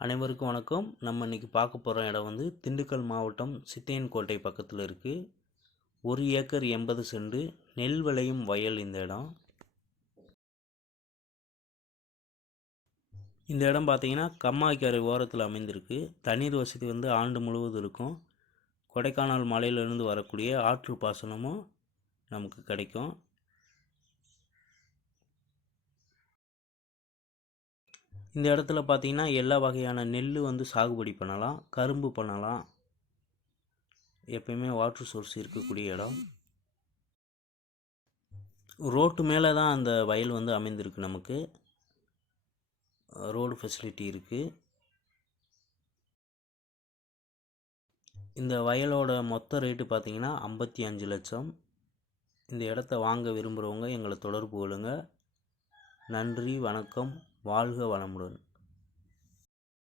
அனைவருக்கும் வணக்கம். நம்ம இன்றைக்கி பார்க்க போகிற இடம் வந்து திண்டுக்கல் மாவட்டம் சித்தையன்கோட்டை பக்கத்தில் இருக்குது ஒரு ஏக்கர் எண்பது செண்டு நெல் விளையும் வயல் இந்த இடம். இந்த இடம் பார்த்தீங்கன்னா கம்மாய்க்கரை ஓரத்தில் அமைந்திருக்கு. தண்ணீர் வசதி வந்து ஆண்டு முழுவதும் இருக்கும். கொடைக்கானல் மலையிலிருந்து வரக்கூடிய ஆற்று பாசனமும் நமக்கு கிடைக்கும். இந்த இடத்துல பார்த்தீங்கன்னா எல்லா வகையான நெல் வந்து சாகுபடி பண்ணலாம் கரும்பு பண்ணலாம். எப்பயுமே வாட்டர் சோர்ஸ் இருக்கக்கூடிய இடம். ரோட்டு மேலே தான் அந்த வயல் வந்து அமைந்திருக்கு நமக்கு. ரோடு ஃபெசிலிட்டி இருக்குது இந்த வயலோட மொத்த ரேட்டு பார்த்தீங்கன்னா ஐம்பத்தி அஞ்சு லட்சம். இந்த இடத்த வாங்க விரும்புகிறவங்க எங்களை தொடர்பு கொள்ளுங்கள் நன்றி வணக்கம். வாழ்க வளமுடன்.